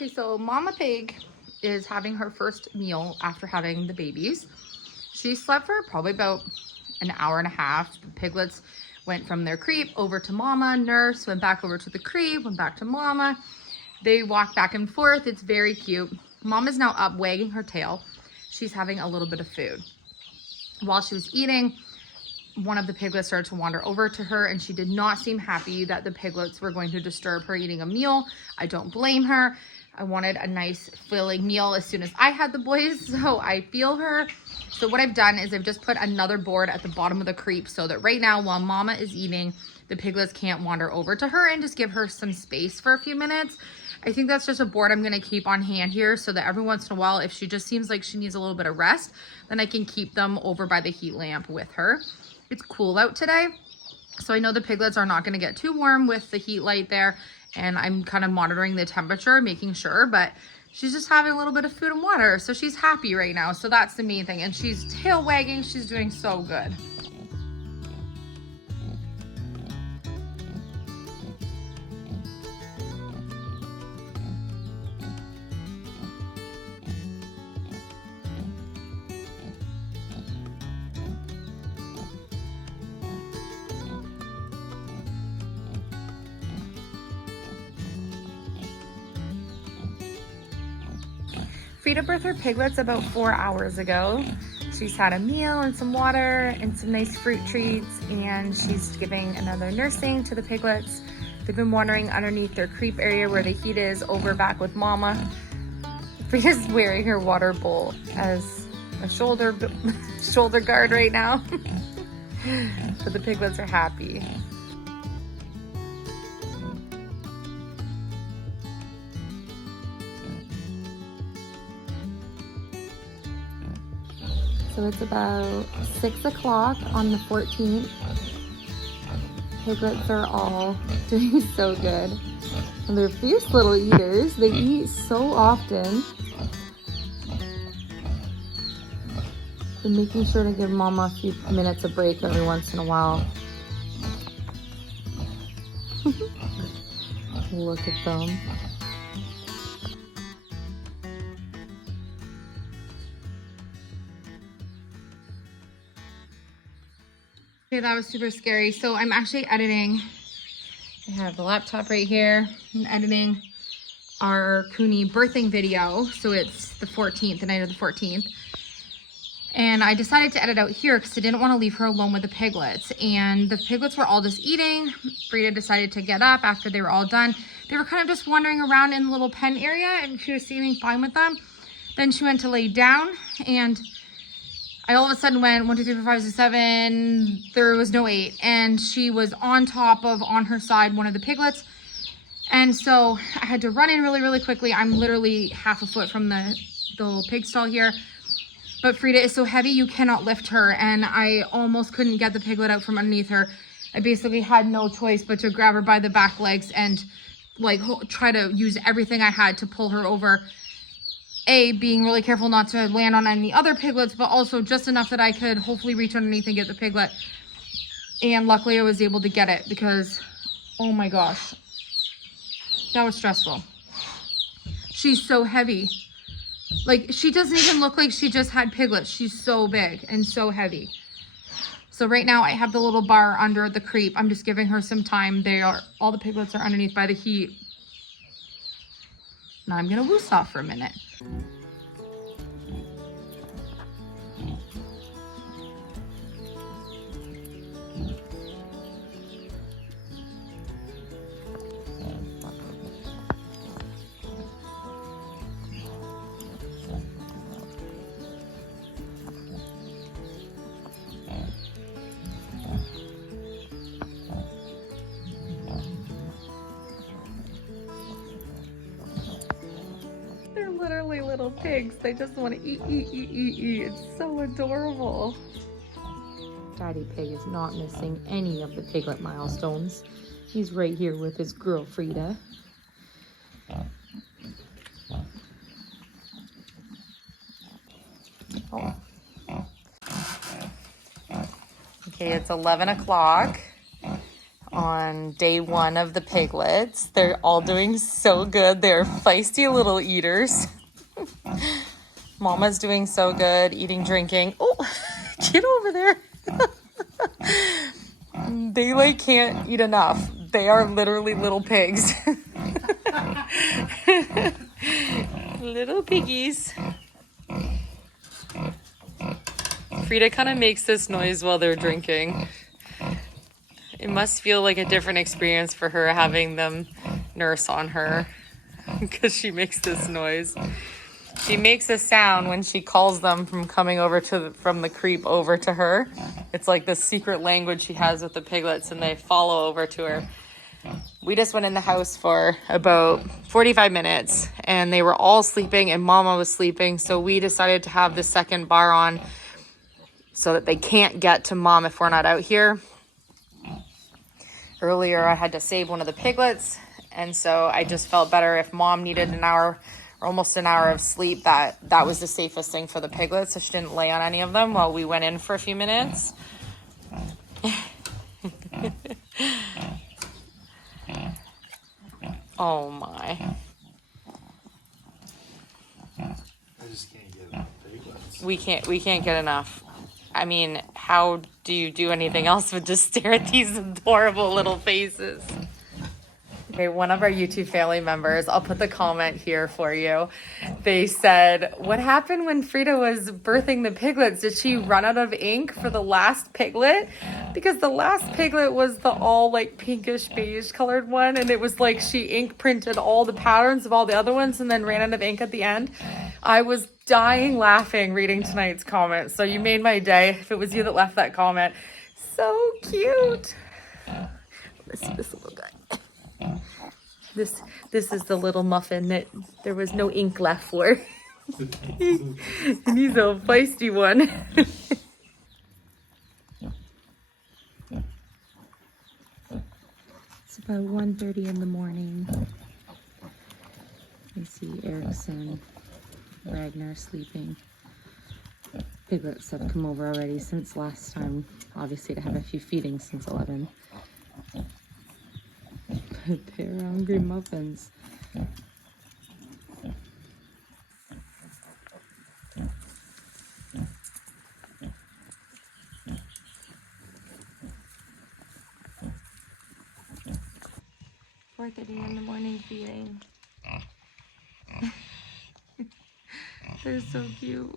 Okay, so Mama Pig is having her first meal after having the babies. She slept for probably about an hour and a half. The piglets went from their creep over to Mama, nurse, went back over to the creep, went back to Mama. They walk back and forth. It's very cute. Mama's now up wagging her tail. She's having a little bit of food. While she was eating, one of the piglets started to wander over to her, and she did not seem happy that the piglets were going to disturb her eating a meal. I don't blame her. I wanted a nice filling meal as soon as I had the boys, so I feel her. So what I've done is I've just put another board at the bottom of the creep so that right now while Mama is eating, the piglets can't wander over to her, and just give her some space for a few minutes. I think that's just a board I'm going to keep on hand here so that every once in a while, if she just seems like she needs a little bit of rest, then I can keep them over by the heat lamp with her. It's cool out today, so I know the piglets are not going to get too warm with the heat light there, and I'm kind of monitoring the temperature, making sure, but she's just having a little bit of food and water, so she's happy right now. So that's the main thing, and she's tail wagging. She's doing so good. Frida birthed her piglets about 4 hours ago. She's had a meal and some water and some nice fruit treats, and she's giving another nursing to the piglets. They've been wandering underneath their creep area where the heat is, over back with Mama. Frida's wearing her water bowl as a shoulder guard right now. But the piglets are happy. So it's about 6 o'clock on the 14th. Piglets are all doing so good. And they're fierce little eaters. They eat so often. Been making sure to give Mama a few minutes of break every once in a while. Look at them. Okay, that was super scary. So I'm actually editing. I have the laptop right here. I'm editing our KuneKune birthing video. So it's the 14th, the night of the 14th. And I decided to edit out here because I didn't want to leave her alone with the piglets. And the piglets were all just eating. Frida decided to get up after they were all done. They were kind of just wandering around in the little pen area, and she was seeming fine with them. Then she went to lay down, and I all of a sudden went 1, 2, 3, 4, 5, 6, 7. There was no 8, and she was on her side, one of the piglets. And so I had to run in really, really quickly. I'm literally half a foot from the little pig stall here. But Frida is so heavy, you cannot lift her. And I almost couldn't get the piglet out from underneath her. I basically had no choice but to grab her by the back legs and like try to use everything I had to pull her over. Being really careful not to land on any other piglets, but also just enough that I could hopefully reach underneath and get the piglet. And luckily I was able to get it because, oh my gosh, that was stressful. She's so heavy. Like, she doesn't even look like she just had piglets. She's so big and so heavy. So right now I have the little bar under the creep. I'm just giving her some time. All the piglets are underneath by the heat. Now I'm gonna woosah off for a minute. Literally little pigs. They just want to eat. It's so adorable. Daddy Pig is not missing any of the piglet milestones. He's right here with his girl Frida. Oh. Okay, it's 11 o'clock on day 1 of the piglets. They're all doing so good. They're feisty little eaters. Mama's doing so good, eating, drinking. Oh, get over there. They like can't eat enough. They are literally little pigs. Little piggies. Frida kind of makes this noise while they're drinking. It must feel like a different experience for her having them nurse on her because she makes this noise. She makes a sound when she calls them from coming over from the creep over to her. It's like the secret language she has with the piglets, and they follow over to her. We just went in the house for about 45 minutes, and they were all sleeping, and Mama was sleeping, so we decided to have the second bar on so that they can't get to Mom if we're not out here. Earlier, I had to save one of the piglets, and so I just felt better if Mom needed an hour or almost an hour of sleep, that was the safest thing for the piglets, so she didn't lay on any of them while we went in for a few minutes. Oh my. I just can't get enough piglets. We can't get enough. I mean, how do you do anything else but just stare at these adorable little faces? Okay, one of our YouTube family members, I'll put the comment here for you. They said, what happened when Frida was birthing the piglets? Did she run out of ink for the last piglet? Because the last piglet was the all like pinkish beige colored one, and it was like she ink printed all the patterns of all the other ones and then ran out of ink at the end. I was dying laughing reading tonight's comment, so you made my day if it was you that left that comment. So cute. Let's see this little guy. This is the little muffin that there was no ink left for. And he's a feisty one. It's about 1:30 in the morning. I see Erickson, Ragnar sleeping. Piglets have come over already since last time. Obviously to have a few feedings since 11. But they're hungry muffins. $4:30 in the morning feeding. They're so cute.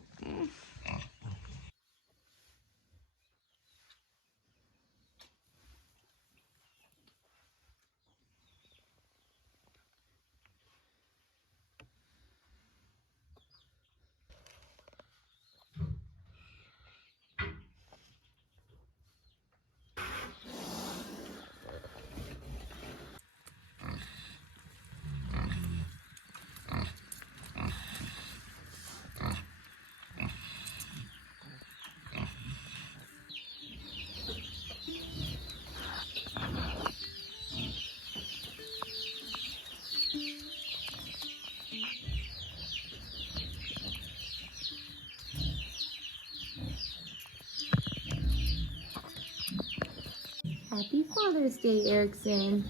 Happy Father's Day, Erickson.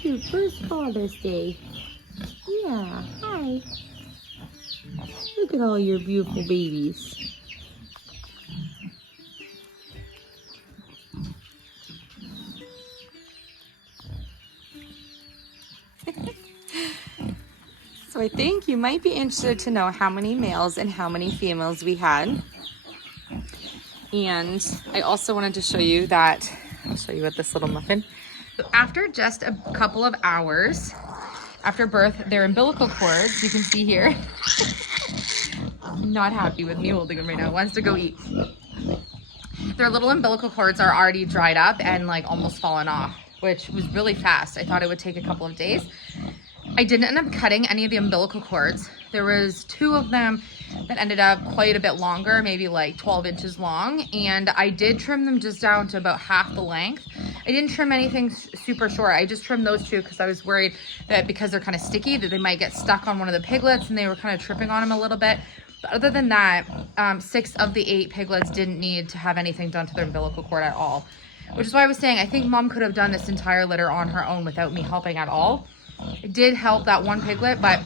Your first Father's Day. Yeah, hi. Look at all your beautiful babies. So I think you might be interested to know how many males and how many females we had. And I also wanted to show you that, I'll show you with this little muffin. So after just a couple of hours after birth, their umbilical cords, you can see here, not happy with me holding them right now, wants to go eat. Their little umbilical cords are already dried up and like almost fallen off, which was really fast. I thought it would take a couple of days. I didn't end up cutting any of the umbilical cords. There was 2 of them that ended up quite a bit longer, maybe like 12 inches long. And I did trim them just down to about half the length. I didn't trim anything super short. I just trimmed those 2 because I was worried that because they're kind of sticky that they might get stuck on one of the piglets and they were kind of tripping on them a little bit. But other than that, 6 of the 8 piglets didn't need to have anything done to their umbilical cord at all. which is why I was saying I think mom could have done this entire litter on her own without me helping at all. It did help that one piglet, but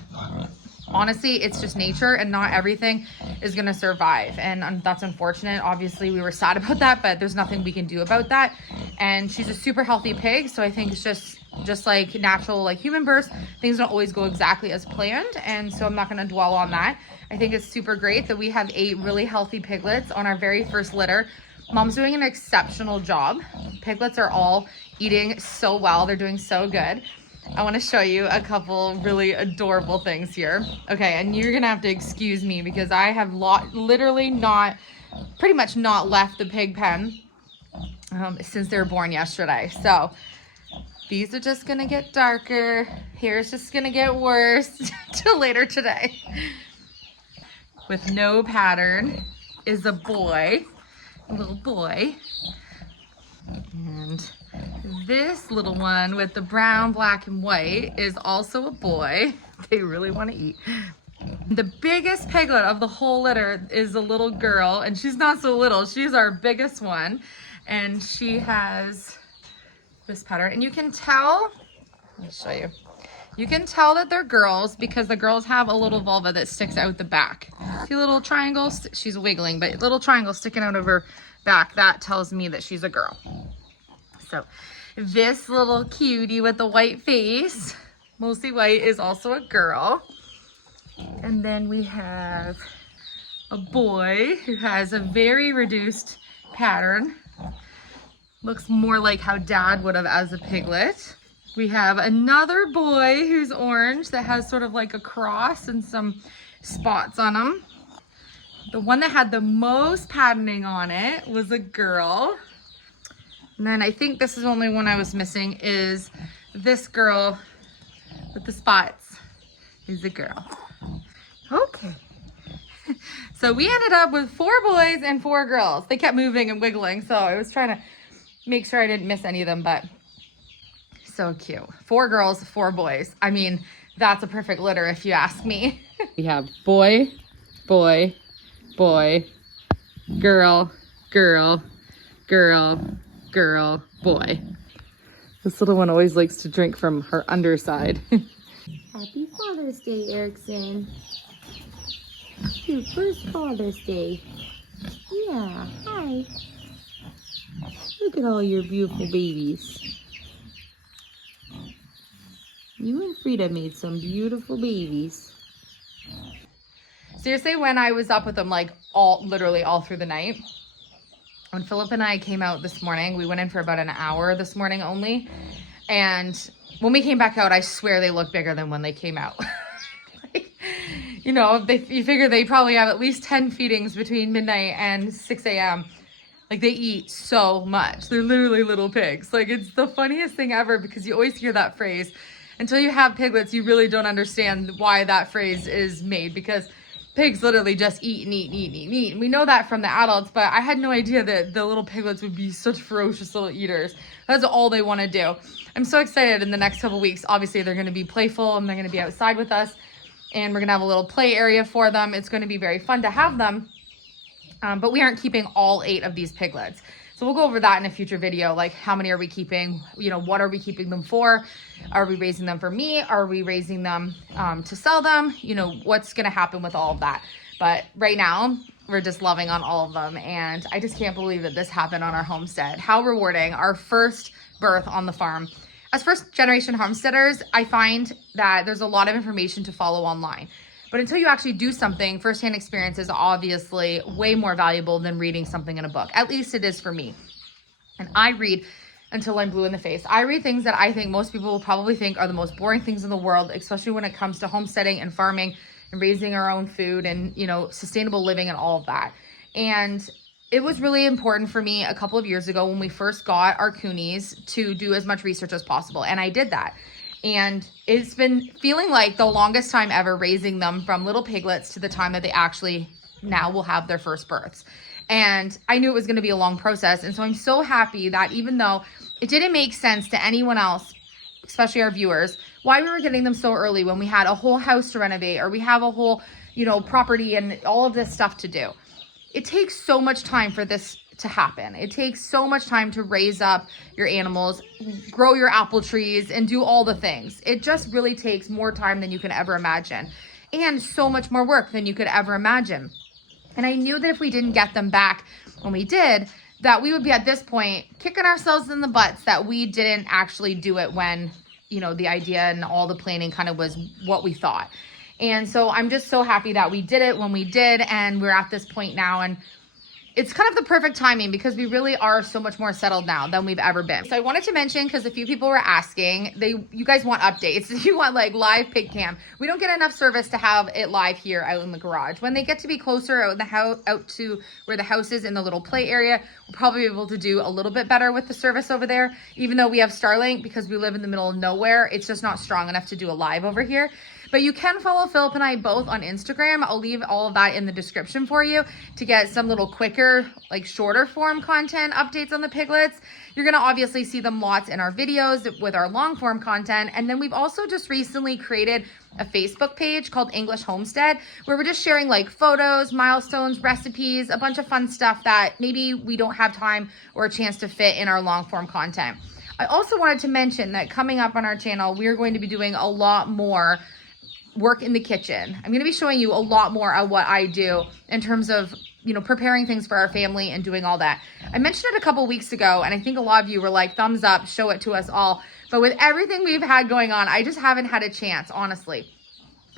honestly, it's just nature and not everything is going to survive. And that's unfortunate. Obviously, we were sad about that, but there's nothing we can do about that. And she's a super healthy pig. So I think it's just like natural, like human births, things don't always go exactly as planned. And so I'm not going to dwell on that. I think it's super great that we have 8 really healthy piglets on our very first litter. Mom's doing an exceptional job. Piglets are all eating so well. They're doing so good. I want to show you a couple really adorable things here. Okay, and you're gonna have to excuse me because I have literally pretty much not left the pig pen since they were born yesterday. So these are just gonna get darker. Here's just gonna get worse till later today. With no pattern is a boy, a little boy. And this little one with the brown, black, and white is also a boy. They really want to eat. The biggest piglet of the whole litter is a little girl, and she's not so little. She's our biggest one, and she has this pattern. And you can tell, let me show you. You can tell that they're girls because the girls have a little vulva that sticks out the back. See a little triangle? She's wiggling, but little triangle sticking out of her back. That tells me that she's a girl. So this little cutie with the white face, mostly white, is also a girl. And then we have a boy who has a very reduced pattern. Looks more like how dad would have as a piglet. We have another boy who's orange that has sort of like a cross and some spots on him. The one that had the most patterning on it was a girl. And then I think this is the only one I was missing is this girl with the spots is a girl. Okay. So we ended up with 4 boys and 4 girls. They kept moving and wiggling, so I was trying to make sure I didn't miss any of them, but so cute. 4 girls, 4 boys. I mean, that's a perfect litter if you ask me. We have boy, boy, boy, girl, girl, girl, girl, boy. This little one always likes to drink from her underside. Happy Father's Day, Erickson. Your first Father's Day. Yeah, hi. Look at all your beautiful babies. You and Frida made some beautiful babies. Seriously, when I was up with them like literally all through the night, when Philip and I came out this morning, we went in for about an hour this morning only. And when we came back out, I swear they look bigger than when they came out. Like, you know, you figure they probably have at least 10 feedings between midnight and 6 a.m. Like they eat so much. They're literally little pigs. Like it's the funniest thing ever because you always hear that phrase. Until you have piglets, you really don't understand why that phrase is made because pigs literally just eat and eat and eat and eat and eat. And we know that from the adults, but I had no idea that the little piglets would be such ferocious little eaters. That's all they want to do. I'm so excited in the next couple weeks. Obviously, they're going to be playful and they're going to be outside with us. And we're going to have a little play area for them. It's going to be very fun to have them. But we aren't keeping all 8 of these piglets. So we'll go over that in a future video, like how many are we keeping, you know, what are we keeping them for? Are we raising them for meat? Are we raising them to sell them? You know, what's going to happen with all of that? But right now, we're just loving on all of them. And I just can't believe that this happened on our homestead. How rewarding. Our first birth on the farm. As first generation homesteaders, I find that there's a lot of information to follow online. But until you actually do something, firsthand experience is obviously way more valuable than reading something in a book. At least it is for me. And I read until I'm blue in the face. I read things that I think most people will probably think are the most boring things in the world, especially when it comes to homesteading and farming and raising our own food and, you know, sustainable living and all of that. And it was really important for me a couple of years ago when we first got our Kunes to do as much research as possible. And I did that. And it's been feeling like the longest time ever raising them from little piglets to the time that they actually now will have their first births. And I knew it was going to be a long process. And so I'm so happy that even though it didn't make sense to anyone else, especially our viewers, why we were getting them so early when we had a whole house to renovate or we have a whole, you know, property and all of this stuff to do. It takes so much time for this to happen. It takes so much time to raise up your animals, grow your apple trees, and do all the things. It just really takes more time than you can ever imagine, and so much more work than you could ever imagine. And I knew that if we didn't get them back when we did, that we would be at this point kicking ourselves in the butts that we didn't actually do it when, you know, the idea and all the planning kind of was what we thought. And so I'm just so happy that we did it when we did, and we're at this point now. And it's kind of the perfect timing because we really are so much more settled now than we've ever been. So I wanted to mention, because a few people were asking, you guys want updates. You want like live pig cam. We don't get enough service to have it live here out in the garage. When they get to be closer out in the house, out to where the house is in the little play area, we'll probably be able to do a little bit better with the service over there. Even though we have Starlink, because we live in the middle of nowhere, it's just not strong enough to do a live over here. But you can follow Philip and I both on Instagram. I'll leave all of that in the description for you to get some little quicker, like shorter form content updates on the piglets. You're gonna obviously see them lots in our videos with our long form content. And then we've also just recently created a Facebook page called English Homestead, where we're just sharing like photos, milestones, recipes, a bunch of fun stuff that maybe we don't have time or a chance to fit in our long form content. I also wanted to mention that coming up on our channel, we're going to be doing a lot more work in the kitchen. I'm going to be showing you a lot more of what I do in terms of, you know, preparing things for our family and doing all that. I mentioned it a couple weeks ago, and I think a lot of you were like, thumbs up, show it to us all. But with everything we've had going on, I just haven't had a chance, honestly.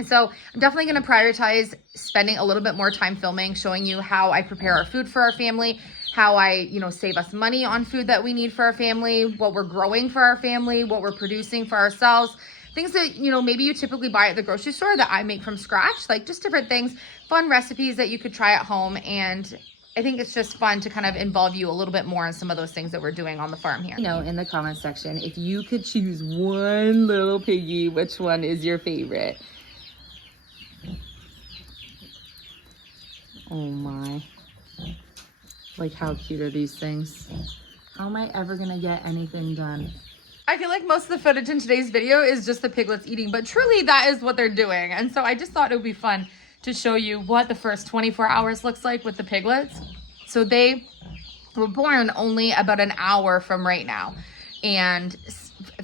So I'm definitely going to prioritize spending a little bit more time filming, showing you how I prepare our food for our family, how I, you know, save us money on food that we need for our family, what we're growing for our family, what we're producing for ourselves. Things that, you know, maybe you typically buy at the grocery store that I make from scratch, like just different things, fun recipes that you could try at home. And I think it's just fun to kind of involve you a little bit more in some of those things that we're doing on the farm here. You know, in the comment section, if you could choose one little piggy, which one is your favorite? Oh my. Like, how cute are these things? How am I ever gonna get anything done? I feel like most of the footage in today's video is just the piglets eating, but truly that is what they're doing. And so I just thought it would be fun to show you what the first 24 hours looks like with the piglets. So they were born only about an hour from right now, and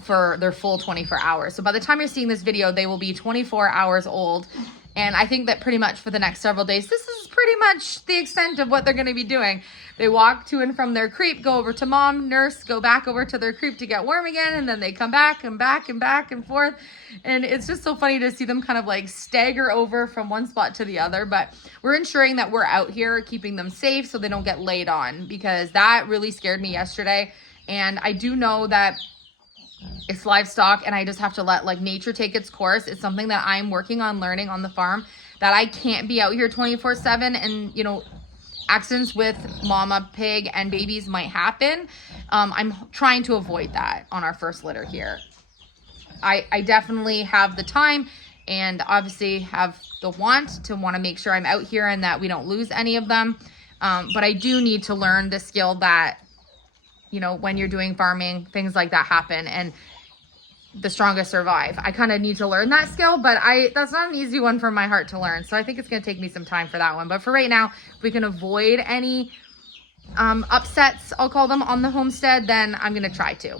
for their full 24 hours. So by the time you're seeing this video, they will be 24 hours old. And I think that pretty much for the next several days, this is pretty much the extent of what they're going to be doing. They walk to and from their creep, go over to mom, nurse, go back over to their creep to get warm again, and then they come back and back and back and forth. And it's just so funny to see them kind of like stagger over from one spot to the other. But we're ensuring that we're out here keeping them safe so they don't get laid on, because that really scared me yesterday. And I do know that it's livestock, and I just have to let like nature take its course. It's something that I'm working on learning on the farm, that I can't be out here 24/7, and you know, accidents with mama pig and babies might happen. I'm trying to avoid that on our first litter here. I definitely have the time and obviously have the want to make sure I'm out here and that we don't lose any of them. But I do need to learn the skill that, you know, when you're doing farming, things like that happen and the strongest survive. I kind of need to learn that skill, but that's not an easy one for my heart to learn. So I think it's going to take me some time for that one. But for right now, if we can avoid any upsets, I'll call them, on the homestead, then I'm going to try to.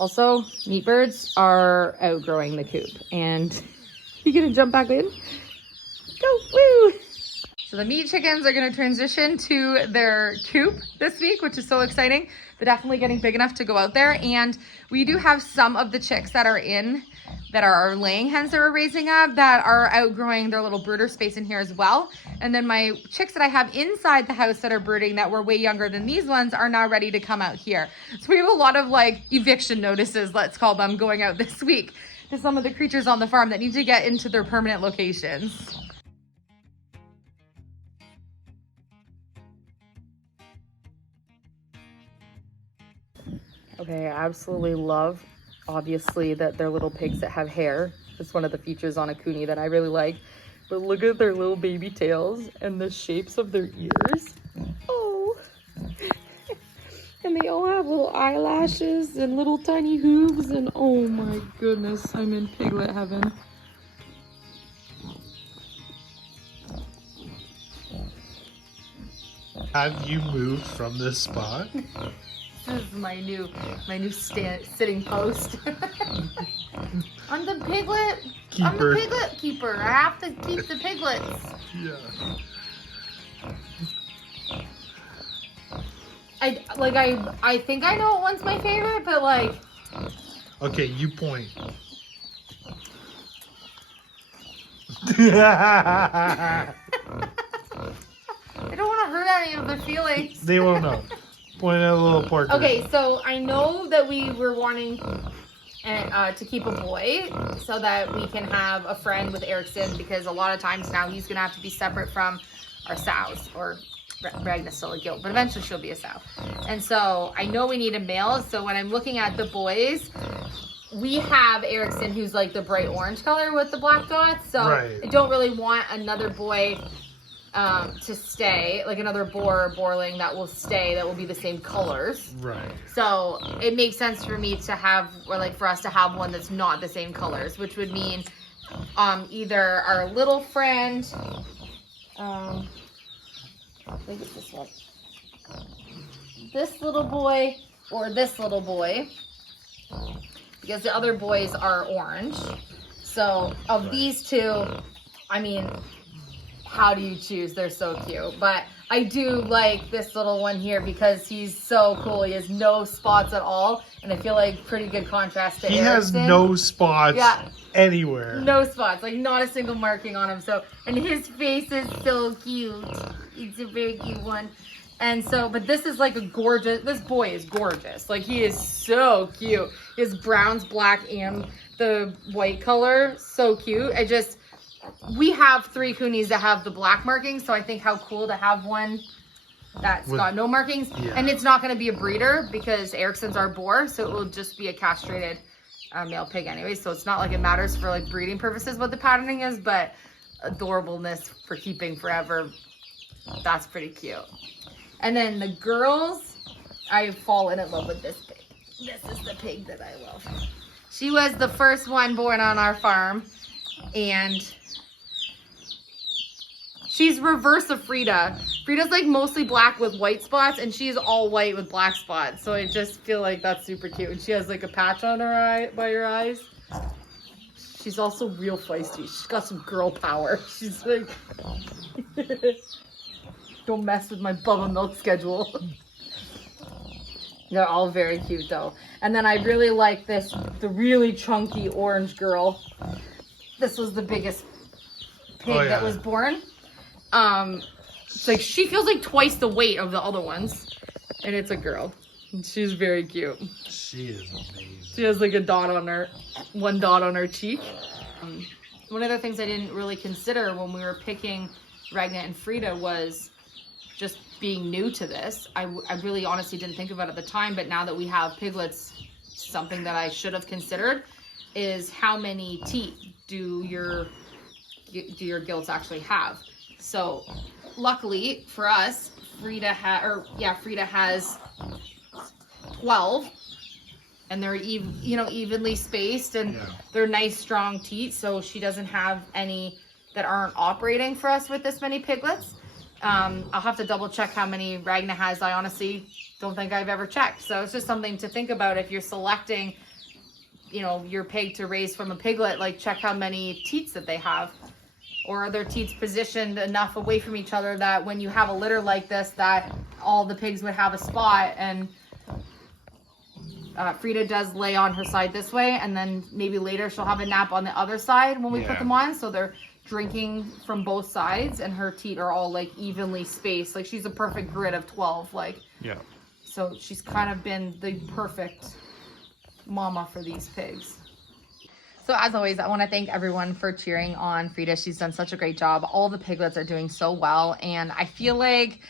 Also, meat birds are outgrowing the coop, and you gonna jump back in? Go, woo! So the meat chickens are going to transition to their coop this week, which is so exciting. They're definitely getting big enough to go out there. And we do have some of the chicks that are our laying hens that we're raising up that are outgrowing their little brooder space in here as well. And then my chicks that I have inside the house that are brooding that were way younger than these ones are now ready to come out here. So we have a lot of like eviction notices, let's call them, going out this week to some of the creatures on the farm that need to get into their permanent locations. Okay, I absolutely love, obviously, that they're little pigs that have hair. It's one of the features on a Kune that I really like. But look at their little baby tails and the shapes of their ears. Oh. And they all have little eyelashes and little tiny hooves, and oh my goodness, I'm in piglet heaven. Have you moved from this spot? This is my new sitting post. I'm the piglet. I'm the piglet keeper. I have to keep the piglets. Yeah. I think I know what one's my favorite, but like. Okay, you point. I don't want to hurt any of their feelings. They won't know. Point at a little portrait. Okay, so I know that we were wanting to keep a boy so that we can have a friend with Erickson, because a lot of times now he's going to have to be separate from our sows, or Ragna's still a gilt, but eventually she'll be a sow. And so I know we need a male. So when I'm looking at the boys, we have Erickson, who's like the bright orange color with the black dots. So Right. I don't really want another boy to stay, like another boar or boarling that will stay, that will be the same colors. Right. So it makes sense for me to have, or like for us to have one that's not the same colors, which would mean either our little friend, I think it's this one, this little boy, or this little boy, because the other boys are orange. So of these two, I mean, how do you choose? They're so cute. But I do like this little one here because he's so cool. He has no spots at all, and I feel like pretty good contrast to He Erickson. has no spots Yeah. anywhere. No spots, like not a single marking on him. So, and his face is so cute. He's a very cute one. And so, but this is like a gorgeous, this boy is gorgeous. Like he is so cute. His brown's black and the white color, so cute. We have 3 Kunes that have the black markings, so I think how cool to have one that's got no markings. Yeah. And it's not going to be a breeder because Erickson's our boar, so it will just be a castrated male pig anyway. So it's not like it matters for like breeding purposes what the patterning is, but adorableness for keeping forever, that's pretty cute. And then the girls, I've fallen in love with this pig. This is the pig that I love. She was the first one born on our farm, and she's reverse of Frida. Frida's like mostly black with white spots, and she's all white with black spots. So I just feel like that's super cute. And she has like a patch on her eye, by her eyes. She's also real feisty. She's got some girl power. She's like, don't mess with my Bubba milk schedule. They're all very cute though. And then I really like the really chunky orange girl. This was the biggest pig that was born. It's like she feels like twice the weight of the other ones, and it's a girl. And she's very cute. She is amazing. She has like one dot on her cheek. One of the things I didn't really consider when we were picking Ragna and Frida was just being new to this. I really honestly didn't think about it at the time, but now that we have piglets, something that I should have considered is how many teeth do your gilts actually have. So luckily for us, Frida has 12, and they're evenly spaced, and they're nice strong teeth, so she doesn't have any that aren't operating for us with this many piglets. I'll have to double check how many Ragna has. I honestly don't think I've ever checked. So it's just something to think about if you're selecting, your pig to raise from a piglet. Like, check how many teats that they have, or are their teats positioned enough away from each other that when you have a litter like this, that all the pigs would have a spot. And Frida does lay on her side this way, and then maybe later she'll have a nap on the other side when we put them on, so they're drinking from both sides, and her teat are all like evenly spaced. Like, she's a perfect grid of 12. So she's kind of been the perfect mama for these pigs. So as always, I want to thank everyone for cheering on Frida. She's done such a great job. All the piglets are doing so well, and I feel like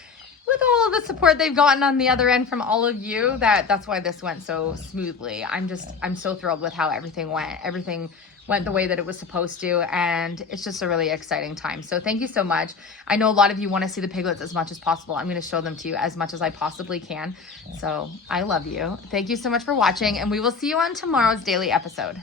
with all of the support they've gotten on the other end from all of you, that's why this went so smoothly. I'm so thrilled with how everything went. Everything went the way that it was supposed to, and it's just a really exciting time. So thank you so much. I know a lot of you want to see the piglets as much as possible. I'm going to show them to you as much as I possibly can. So I love you. Thank you so much for watching, and we will see you on tomorrow's daily episode.